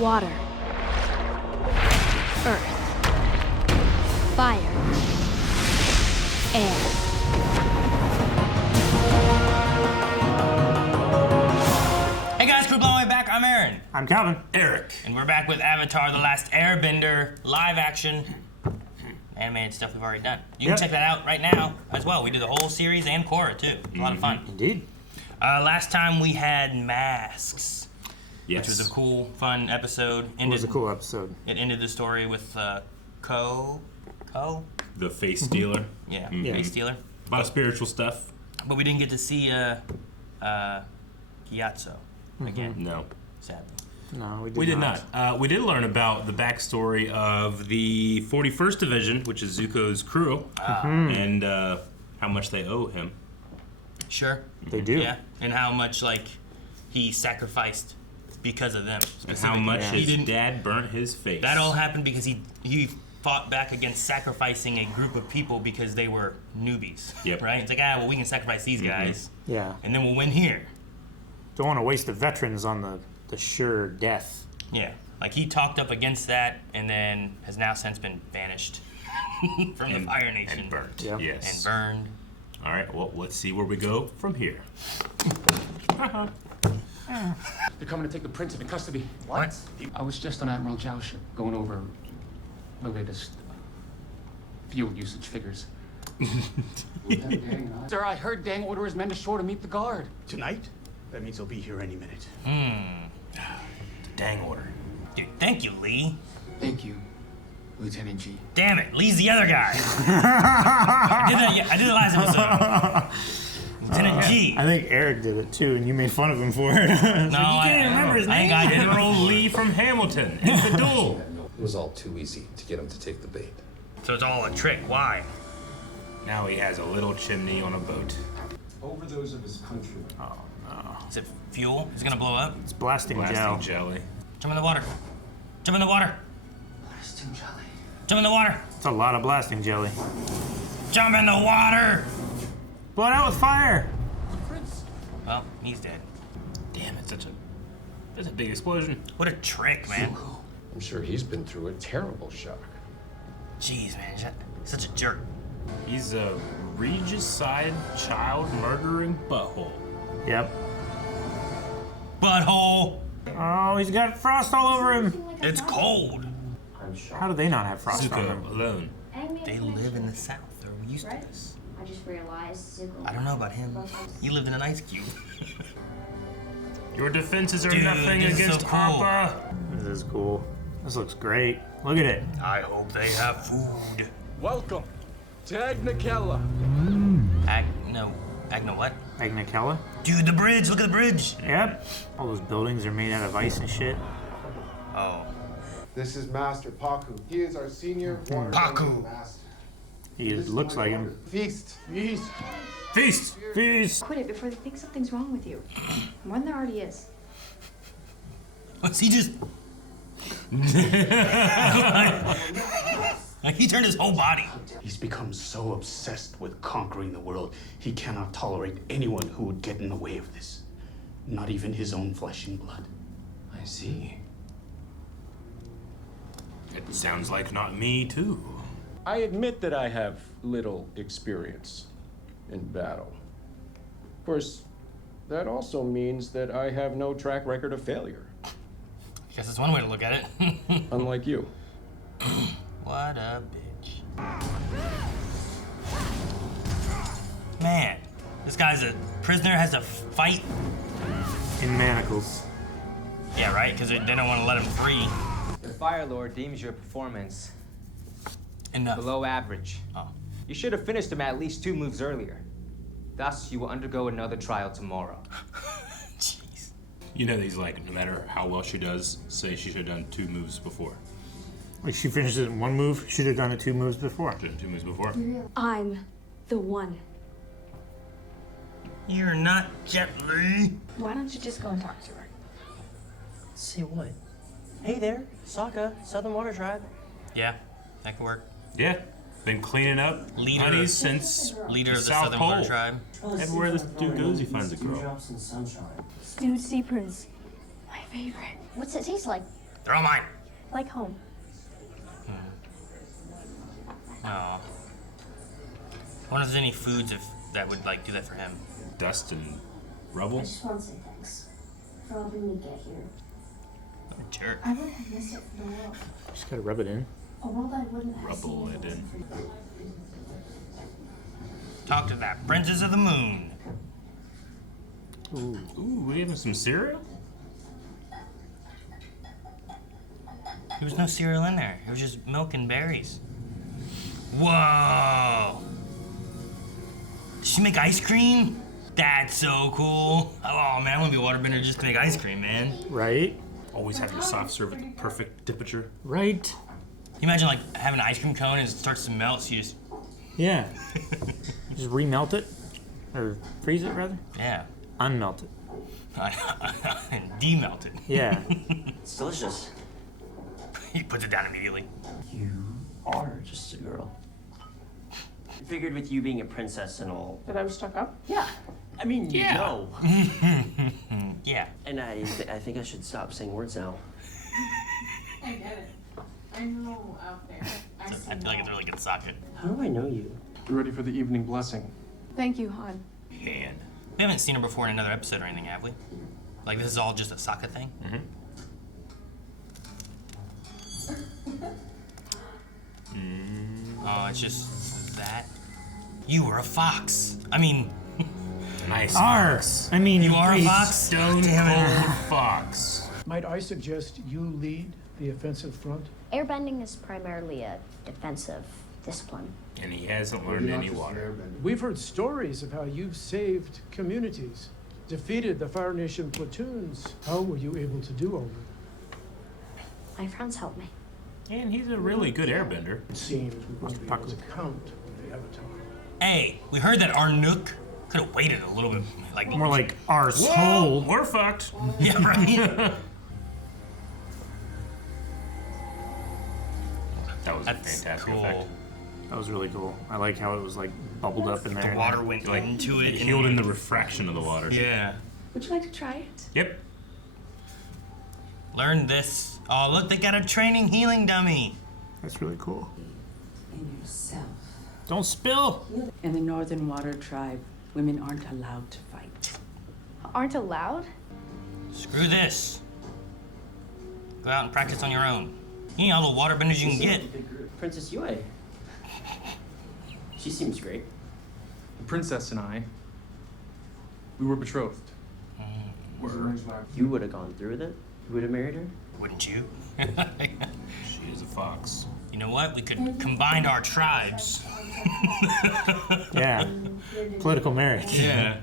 Water. Earth. Fire. Air. Hey guys, crew blowing back. I'm Aaron. I'm Calvin. Eric. And we're back with Avatar: The Last Airbender, live action, animated stuff we've already done. You can check that out right now as well. We did the whole series and Korra too. It was a lot of fun. Indeed. Last time we had masks, Yes. which was a cool, fun episode. It was a cool episode. It ended the story with Ko? The face stealer. Yeah, Yeah. face stealer. A lot of spiritual stuff. But we didn't get to see Gyatso again, No. sadly. No, We did not. We did learn about the backstory of the 41st Division, which is Zuko's crew, and how much they owe him. Sure. They do. Yeah, and how much like he sacrificed because of them. And how much He his didn't- dad burnt his face. That all happened because he fought back against sacrificing a group of people because they were newbies. Yep. Right? It's like, well, we can sacrifice these guys, Yeah. and then we'll win here. Don't want to waste the veterans on the sure death. Yeah. Like he talked up against that, and then has now since been banished from the Fire Nation and burnt. Yep. Yes. and burned. All right. Well, let's see where we go from here. They're coming to take the prince into custody. What? I was just on Admiral Zhao's ship, going over the latest fuel usage figures. Sir, I heard Dang order his men to shore to meet the guard. Tonight? That means he'll be here any minute. Dang order. Dude, thank you, Lee. Thank you, Lieutenant G. Damn it, Lee's the other guy. I did it last episode. Lieutenant G. I think Eric did it too, and you made fun of him for it. No, you can't remember his I name. think I did it General before. Lee from Hamilton in the duel. It was all too easy to get him to take the bait. So it's all a trick. Why? Now he has a little chimney on a boat. Over those of his countrymen. Oh no! Is it fuel? Is it gonna blow up? It's blasting, Blasting gel. jelly. Jump in the water. Jump in the water. Blasting jelly. Jump in the water. It's a lot of blasting jelly. Jump in the water. Blow it out with fire. Prince. Well, he's dead. Damn, it's that's a big explosion. What a trick, man. I'm sure he's been through a terrible shock. Jeez, man. Such a jerk. He's a regicide child murdering butthole. Yep. Butthole. Oh, he's got frost all over him. It's cold. How do they not have frost on them? Zuko alone. They live in the south. They're used to this. I just realized Zuko. I don't know about him. He lived in an ice cube. Your defenses are Dude, nothing this is against so cool. Appa. This is cool. This looks great. Look at it. I hope they have food. Welcome to Agnikella. Agno what? Agnikella? Dude, the bridge. Look at the bridge. Yep. All those buildings are made out of ice and shit. Oh. This is Master Paku. He is our senior waterbending Paku. master. He looks like him. Feast. Feast. Feast. Feast. Quit it before they think something's wrong with you. More than there already is. Was he just... like he turned his whole body. He's become so obsessed with conquering the world, he cannot tolerate anyone who would get in the way of this. Not even his own flesh and blood. I see. It sounds like not me too. I admit that I have little experience in battle. Of course, that also means that I have no track record of failure, Guess that's one way to look at it. unlike you. What a bitch. Man, this guy's a prisoner, has to fight. In manacles. Yeah, right? Because they don't want to let him free. The Fire Lord deems your performance Enough. below average. Oh. You should have finished him at least 2 moves earlier. Thus, you will undergo another trial tomorrow. Jeez. You know he's like, no matter how well she does, say she should have done 2 moves before. Like she finished it in 1 move, should have done it 2 moves before. Should have done 2 moves before. I'm the one. You're not Jet Li. Why don't you just go and talk to her? Say what? Hey there, Sokka, Southern Water Tribe. Yeah, that could work. Yeah, been cleaning up Leader- honeys since Leader of the South Southern Pole. Water Tribe. Everywhere this dude goes, he finds a girl. Dewdrops and sunshine. Stewed sea prunes. My favorite. What's it taste like? They're all mine. Like home. Aw. I wonder if there's any foods that would like do that for him. Dust and rubble. I just want to say thanks for helping me get here. What a jerk. I wouldn't have missed it for the world. Just gotta rub it in. A world I wouldn't have Rubble seen it in. Talk to that Princess of the Moon. Ooh, we having some cereal? There was no cereal in there. It was just milk and berries. Whoa! Did she make ice cream? That's so cool. Oh man, I want to be a waterbender just to make ice cream, man. Right? Always have your soft serve at the perfect temperature. Right? Can you imagine like having an ice cream cone and it starts to melt, so you just... Yeah. Just remelt it? Or freeze it, rather? Yeah. Unmelt it. And demelt it. Yeah. It's delicious. He puts it down immediately. You are just a girl. I figured with you being a princess and all. That I was stuck up? Yeah. I mean, Yeah. no. Yeah. And I think I should stop saying words now. I get it. I know out there. I feel like it's a really good socket. How do I know you? You ready for the evening blessing? Thank you, Han. Man. We haven't seen her before in another episode or anything, have we? Like this is all just a Sokka thing? Mm-hmm. Oh, it's just that. You were a fox. I mean, Nice. Ours. I mean, you are a wait. fox? Stone Damn it. cold fox. Might I suggest you lead the offensive front? Airbending is primarily a defensive discipline. And he hasn't learned any water. We've heard stories of how you've saved communities, defeated the Fire Nation platoons. How were you able to do all that? My friends helped me. And he's a really good airbender. It seems we must be able to count with the Avatar. Hey, we heard that our Nook could have waited a little bit. Like More like our Whoa, soul. we're fucked. Yeah, right. That was a That's fantastic cool. effect. That was really cool. I like how it was like bubbled up in there. The water went into it. It healed in the refraction of the water. Yeah. Would you like to try it? Yep. Learn this. Oh, look, they got a training healing dummy. That's really cool. In yourself. Don't spill. In the Northern Water Tribe, women aren't allowed to fight. Aren't allowed? Screw this. Go out and practice on your own. You need all the waterbenders you can get. Princess Yue. She seems great. The princess and I, we were betrothed. You would have gone through with it? You would have married her? Wouldn't you? She is a fox. You know what? We could combine our tribes. Yeah. Political marriage. Yeah.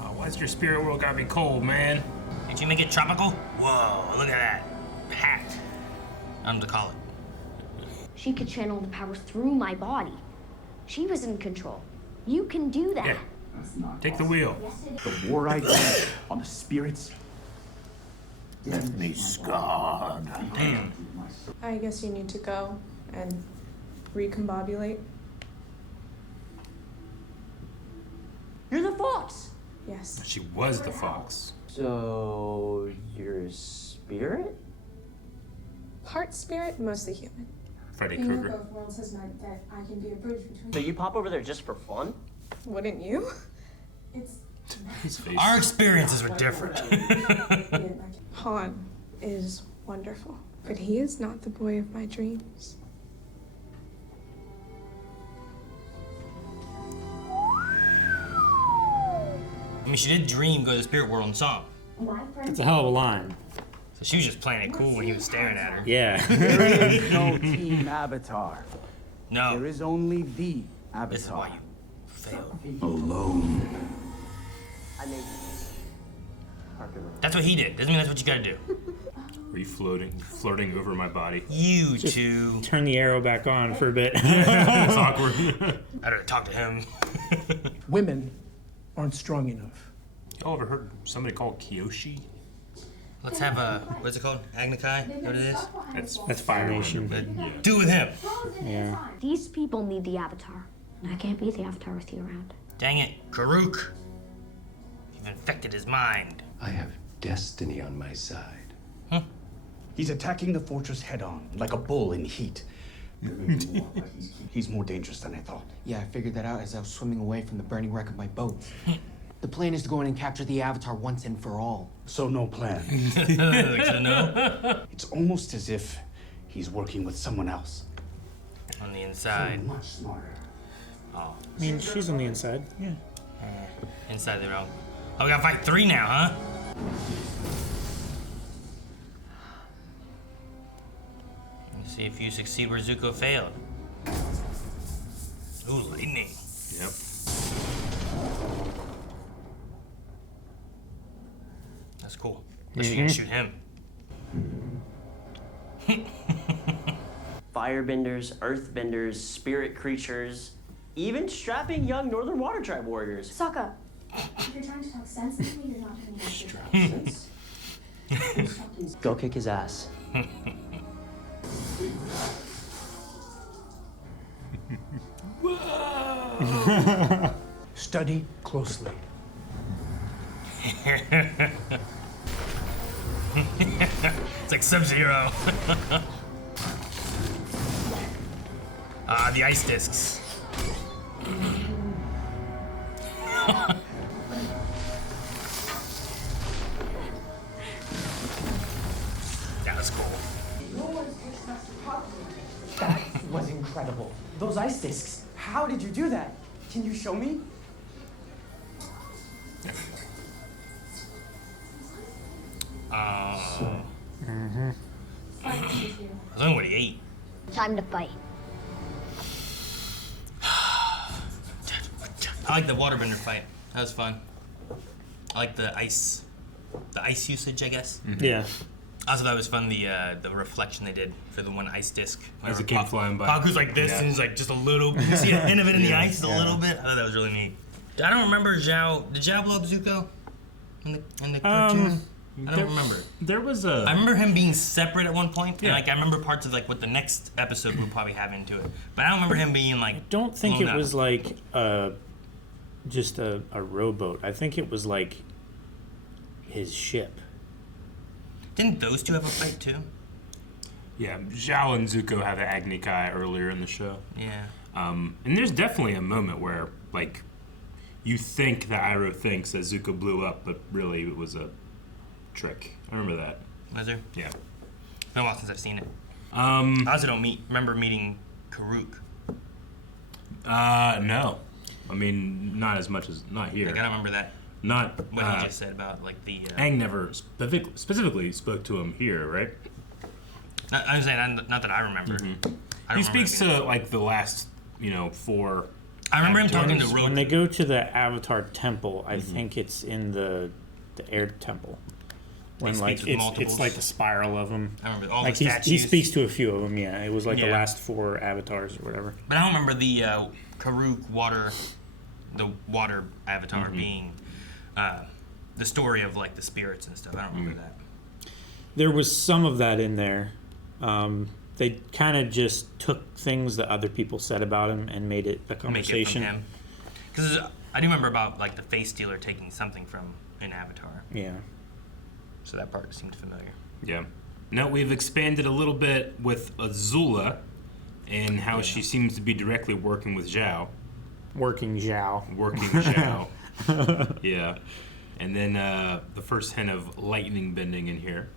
Oh, why's your spirit world gotta be cold, man? Did you make it tropical? Whoa, look at that hat. I don't know what to call it. She could channel the power through my body. She was in control. You can do that. Yeah. Take the wheel. The war I did on the spirits Left me scarred. Damn. I guess you need to go and recombobulate. You're the fox! Yes. She was the fox. So, you're a spirit? Part spirit, mostly human. Freddy Being in Krueger. both worlds has meant that I can be a bridge between. So you pop over there just for fun? Wouldn't you? It's His face. Our experiences were different. Han is wonderful, but he is not the boy of my dreams. I mean, she did dream go to the spirit world and saw him. That's a hell of a line. So she was just playing it cool when he was staring at her. Yeah. There is no Team Avatar. No. There is only the Avatar. This is why you failed. Alone. I mean, That's what he did. Doesn't mean that's what you gotta do. Flirting over my body. You Just two. turn the arrow back on for a bit. It's awkward. I gotta talk to him. Women aren't strong enough. Y'all ever heard somebody called Kyoshi? Let's have a, what's it called? Agnakai? Is that what it is? That's Fire Nation. But do with him. Yeah. These people need the Avatar. And I can't be the Avatar with you around. Dang it, Kuruk. You've infected his mind. I have destiny on my side. He's attacking the fortress head-on, like a bull in heat. He's more dangerous than I thought. Yeah, I figured that out as I was swimming away from the burning wreck of my boat. The plan is to go in and capture the Avatar once and for all. So no plan. So no? It's almost as if he's working with someone else. On the inside. So much smarter. Oh. I mean, she's on the inside. Yeah. Inside the realm. Oh, we gotta fight 3 now, huh? Let's see if you succeed where Zuko failed. Ooh, lightning. Yep. That's cool. At least you can shoot him. Firebenders, earthbenders, spirit creatures, even strapping young Northern Water Tribe warriors. Sokka, if you're trying to talk sense to me, you're not going to sense. Go kick his ass. Study closely. It's like Sub-Zero. The ice discs. That was cool. That was incredible. Those ice discs. How did you do that? Can you show me? I was only what he ate. Time to fight. I like the waterbender fight. That was fun. I like the ice usage, I guess. Yeah. Also, that was fun. The reflection they did for the one ice disc. As it came flying by. Paku's like this, and he's like just a little. You can see a hint of it in the ice a little bit. I thought that was really neat. I don't remember Zhao. Did Zhao blow up Zuko in the cartoon? I don't remember. There was a. I remember him being separate at one point. Yeah. And like I remember parts of like what the next episode would probably have into it. But I don't remember him being like. I don't think it was like just a rowboat. I think it was like his ship. Didn't those two have a fight too? Yeah, Zhao and Zuko have an Agni Kai earlier in the show. Yeah. And there's definitely a moment where, like, you think that Iroh thinks that Zuko blew up, but really it was a trick. I remember that. Was there? Yeah. It's been a while since I've seen it. I also don't remember meeting Kuruk. No. I mean, not as much as, not here. Like, I don't remember that. Not what he just said about like the. Aang never specifically spoke to him here, right? I'm saying not that I remember. He speaks to like the last, 4. I remember him talking to Roku. When they go to the Avatar temple, I think it's in the air temple. When like it's like the spiral of them. I remember all like the statues. He speaks to a few of them. Yeah, it was like the last 4 avatars or whatever. But I don't remember the Kuruk water avatar being. The story of like the spirits and stuff. I don't remember that. There was some of that in there. They kind of just took things that other people said about him and made it a conversation. Make it from him. Because I do remember about like the face stealer taking something from an avatar. Yeah. So that part seemed familiar. Yeah. Now we've expanded a little bit with Azula and how she seems to be directly working with Zhao. Working Zhao. Yeah. And then the first hint of lightning bending in here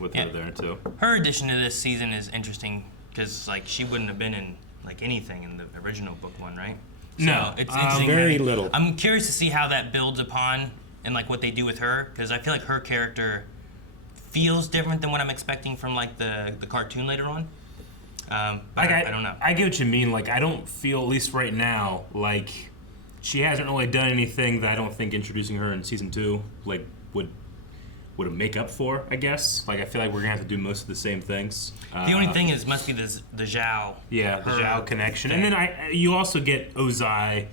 with her there too. Her addition to this season is interesting because like she wouldn't have been in like anything in the original book one, right? So no, it's interesting. Very little. I'm curious to see how that builds upon and like what they do with her because I feel like her character feels different than what I'm expecting from like the cartoon later on. But I don't know. I get what you mean. Like I don't feel, at least right now, like she hasn't really done anything that I don't think introducing her in season 2 like would make up for. I guess. Like I feel like we're gonna have to do most of the same things. The only thing is must be the Zhao. Yeah, the Zhao connection, and then you also get Ozai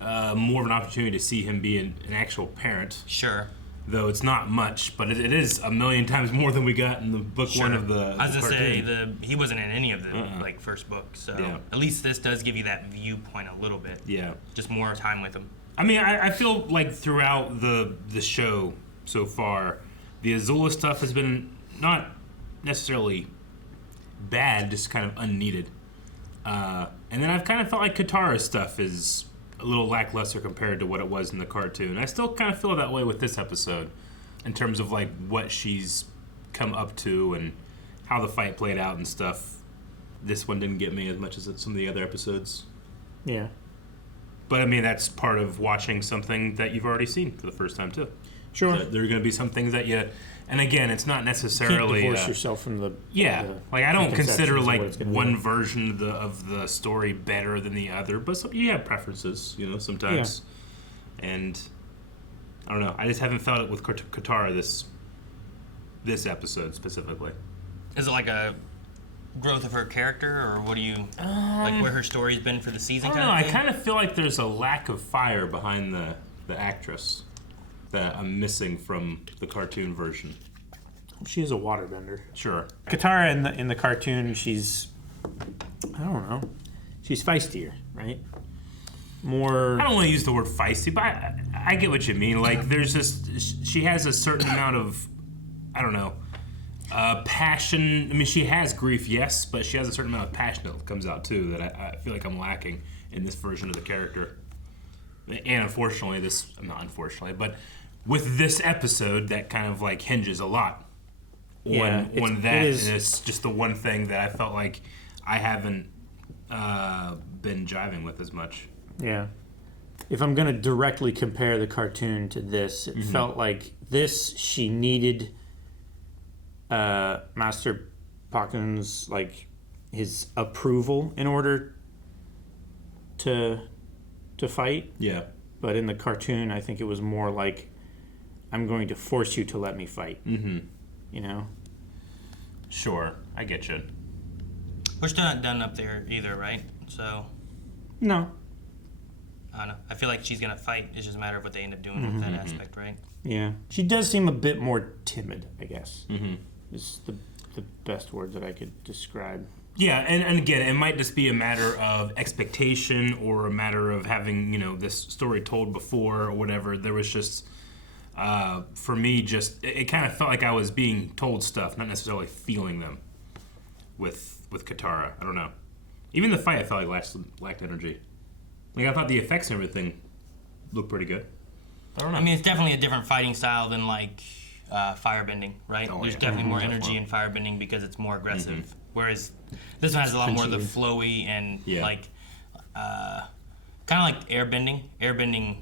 more of an opportunity to see him be an actual parent. Sure. Though it's not much, but it is a million times more than we got in the book one of the. I was gonna say he wasn't in any of the like first book, so at least this does give you that viewpoint a little bit. Yeah, just more time with him. I mean, I feel like throughout the show so far, The Azula stuff has been not necessarily bad, just kind of unneeded. And then I've kind of felt like Katara's stuff is a little lackluster compared to what it was in the cartoon. I still kind of feel that way with this episode in terms of like what she's come up to and how the fight played out and stuff. This one didn't get me as much as some of the other episodes. Yeah. But I mean, that's part of watching something that you've already seen for the first time too. Sure. So there are going to be some things that you, and again, it's not necessarily You can't divorce yourself from the like I don't consider preconceptions of like what it's gonna one be. version of the story better than the other, but you have preferences, you know, sometimes. And I don't know. I just haven't felt it with Katara this episode specifically. Is it like a growth of her character, or what do you like where her story's been for the season? I don't know. I kind of feel like there's a lack of fire behind the actress that I'm missing from the cartoon version. She is a waterbender. Sure. Katara in the cartoon, she's, I don't know, she's feistier, right? More. I don't want to use the word feisty, but I get what you mean. Like, there's just, she has a certain amount of, I don't know, passion. I mean, she has grief, yes, but she has a certain amount of passion that comes out too that I feel like I'm lacking in this version of the character. And unfortunately, not unfortunately, but with this episode, that kind of like hinges a lot on that. And it's just the one thing that I felt like I haven't been jiving with as much. Yeah. If I'm going to directly compare the cartoon to this, it felt like this, she needed Master Pakun's, like, his approval in order to fight. Yeah. But in the cartoon, I think it was more like, I'm going to force you to let me fight. Mm-hmm. You know? Sure. I get you. We're still not done up there either, right? So... No. I don't know. I feel like she's going to fight. It's just a matter of what they end up doing with that aspect, right? Yeah. She does seem a bit more timid, I guess. Mm-hmm. Is the best word that I could describe. Yeah, and again, it might just be a matter of expectation or a matter of having, you know, this story told before or whatever. There was just, for me, just, it kind of felt like I was being told stuff, not necessarily feeling them with Katara. I don't know. Even the fight, I felt like lacked energy. Like, I thought the effects and everything looked pretty good. I don't know. I mean, it's definitely a different fighting style than, like, firebending, right? There's definitely more energy in firebending because it's more aggressive. Whereas this one has a lot more of the flowy and, like, kind of like airbending. Airbending,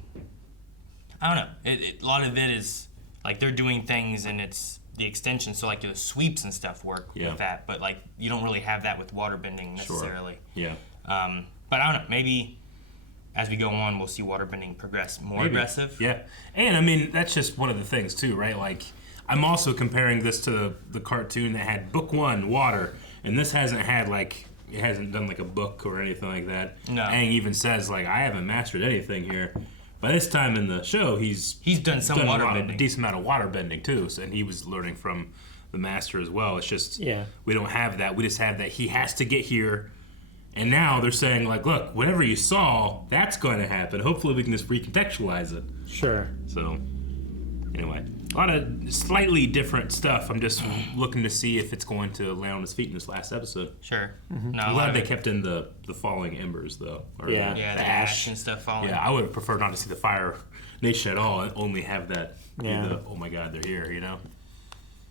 I don't know. A lot of it is, like, they're doing things and it's the extension. So, like, the sweeps and stuff work with that. But, like, you don't really have that with waterbending necessarily. Sure. Yeah. But I don't know. Maybe as we go on, we'll see waterbending progress more aggressive. Yeah. And, I mean, that's just one of the things, too, right? Like, I'm also comparing this to the cartoon that had book 1, water, and this hasn't had, like, it hasn't done, like, a book or anything like that. No. Aang even says, like, I haven't mastered anything here. By this time in the show, he's done some waterbending. A decent amount of waterbending, too, so, and he was learning from the master as well. It's just, we don't have that. We just have that he has to get here. And now they're saying, like, look, whatever you saw, that's going to happen. Hopefully we can just recontextualize it. Sure. So, anyway, a lot of slightly different stuff. I'm just looking to see if it's going to land on its feet in this last episode. Sure. No, I'm glad they kept in the falling embers, though. Or the ash and stuff falling. Yeah, I would prefer not to see the Fire Nation at all and only have that be the, oh my God, they're here, you know?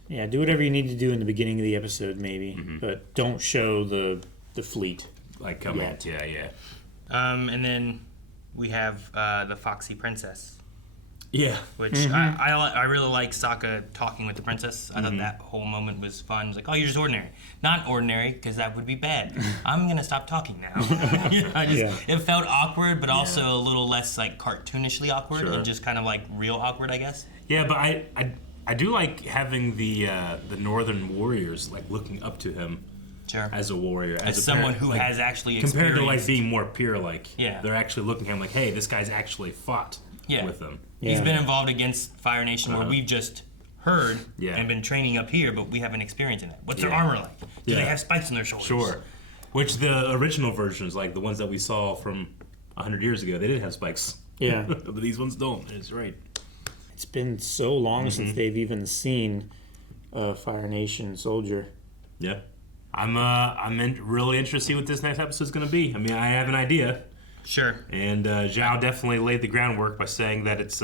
Yeah, do whatever you need to do in the beginning of the episode, maybe. But don't show the fleet. Like coming out, yeah. And then we have the Foxy Princess. Yeah. Which I really like Sokka talking with the princess. I thought that whole moment was fun. It was like, oh, you're just ordinary. Not ordinary, because that would be bad. I'm going to stop talking now. It felt awkward, but also a little less like cartoonishly awkward and just kind of like real awkward, I guess. Yeah, but I do like having the Northern warriors like looking up to him. Sure. As a warrior, as someone who has actually compared to like being more pure, like Yeah. they're actually looking at him like, hey, this guy's actually fought with them. He's been involved against Fire Nation, where we've just heard and been training up here, but we haven't experienced it. What's their armor like? Do they have spikes on their shoulders? Sure. Which the original versions, like the ones that we saw from 100 years ago, they didn't have spikes. Yeah. But these ones don't. It's right. It's been so long since they've even seen a Fire Nation soldier. Yeah. I'm really interested to see what this next episode's going to be. I mean, I have an idea. Sure. And Zhao definitely laid the groundwork by saying that it's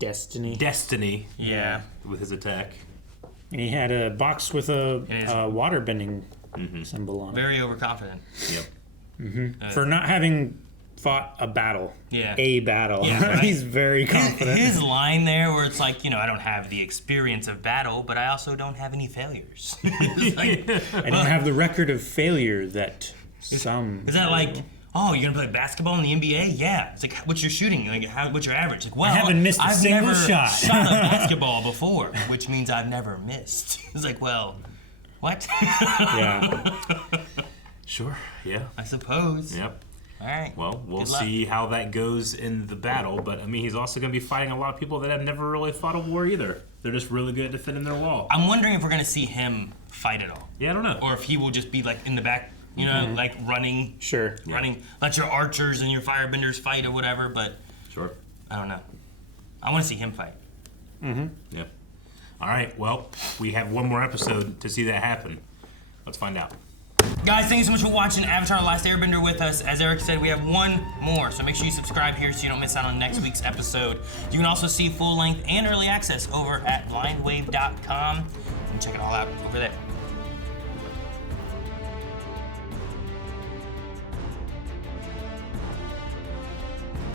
Destiny. Destiny. Yeah. With his attack. And he had a box with a waterbending symbol on it. Very overconfident. Yep. For not having fought a battle. Yeah. A battle. Yeah, right? He's very confident. His line there where it's like, I don't have the experience of battle, but I also don't have any failures. Like, I don't have the record of failure that some... Is that like... Oh, you're gonna play basketball in the NBA? Yeah. It's like, what's your shooting? Like, what's your average? Like, well, I haven't missed a single shot. Shot a basketball before, which means I've never missed. It's like, well, what? Yeah. Sure. Yeah. I suppose. Yep. All right. Well, we'll see how that goes in the battle. But I mean, he's also gonna be fighting a lot of people that have never really fought a war either. They're just really good at defending their wall. I'm wondering if we're gonna see him fight at all. Yeah, I don't know. Or if he will just be like in the back. Like running. Sure. Running. Let your archers and your firebenders fight or whatever, but... Sure. I don't know. I want to see him fight. Yeah. All right, well, we have one more episode to see that happen. Let's find out. Guys, thank you so much for watching Avatar: The Last Airbender with us. As Eric said, we have one more, so make sure you subscribe here so you don't miss out on next week's episode. You can also see full length and early access over at blindwave.com. And check it all out over there.